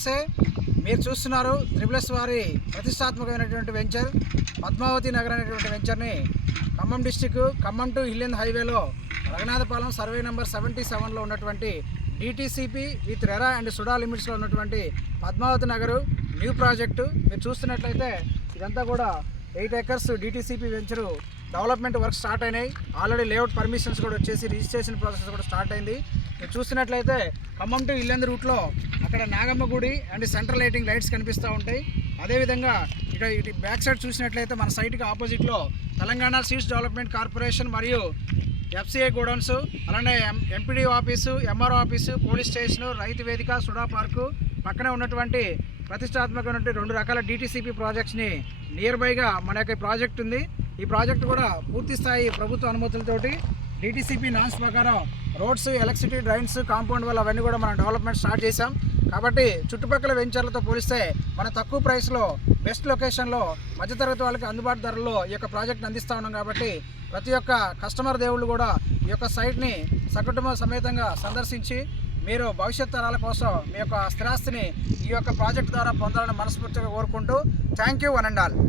నమస్తే. మీరు చూస్తున్నారు త్రిబులస్ వారి ప్రతిష్టాత్మకమైనటువంటి వెంచర్ పద్మావతి నగర్ అనేటువంటి వెంచర్ని ఖమ్మం డిస్టిక్ ఖమ్మం టు హిల్లెంద్ హైవేలో రఘునాథపాలెం సర్వే నెంబర్ సెవెంటీ సెవెన్లో ఉన్నటువంటి DTCP with RERA and SUDA లిమిట్స్లో ఉన్నటువంటి పద్మావతి నగరు న్యూ ప్రాజెక్టు. మీరు చూస్తున్నట్లయితే ఇదంతా కూడా eight acres DTCP venture development work start అయినాయి. ఆల్రెడీ లేఅవుట్ పర్మిషన్స్ కూడా వచ్చేసి రిజిస్ట్రేషన్ ప్రాసెస్ కూడా స్టార్ట్ అయింది. మీరు చూసినట్లయితే ఖమ్మం టు ఇల్లందు రూట్లో అక్కడ నాగమ్మ గుడి అండ్ సెంట్రల్ లైటింగ్ లైట్స్ కనిపిస్తూ ఉంటాయి. అదేవిధంగా ఇక ఇటు బ్యాక్ సైడ్ చూసినట్లయితే మన సైట్కి ఆపోజిట్లో తెలంగాణ సీడ్స్ డెవలప్మెంట్ కార్పొరేషన్ మరియు ఎఫ్సిఐ గోడౌన్స్ అలానే M MPD office MRO office police station Rythu Vedika SUDA park పక్కనే ఉన్నటువంటి ప్రతిష్టాత్మకమైనటువంటి రెండు రకాల డిటీసీపీ ప్రాజెక్ట్స్ని నియర్ బైగా మన యొక్క ప్రాజెక్ట్ ఉంది. ఈ ప్రాజెక్ట్ కూడా పూర్తి స్థాయి ప్రభుత్వ అనుమతులతోటి డిటీసీపీ నాన్స్ ప్రకారం రోడ్స్ ఎలక్ట్రిసిటీ డ్రైన్స్ కాంపౌండ్ వల్ల అవన్నీ కూడా మనం డెవలప్మెంట్ స్టార్ట్ చేశాం. కాబట్టి చుట్టుపక్కల వెంచర్లతో పోలిస్తే మన తక్కువ ప్రైస్లో బెస్ట్ లొకేషన్లో మధ్యతరగతి వాళ్ళకి అందుబాటు ధరల్లో ఈ యొక్క ప్రాజెక్ట్ని అందిస్తూ ఉన్నాం కాబట్టి ప్రతి ఒక్క కస్టమర్ దేవుళ్ళు కూడా ఈ యొక్క సైట్ని సకుటుంబ సమేతంగా సందర్శించి మీరు భవిష్యత్ తరాల కోసం మీ యొక్క స్థిరాస్తిని ఈ యొక్క ప్రాజెక్ట్ ద్వారా పొందాలని మనస్ఫూర్తిగా కోరుకుంటూ thank you one and all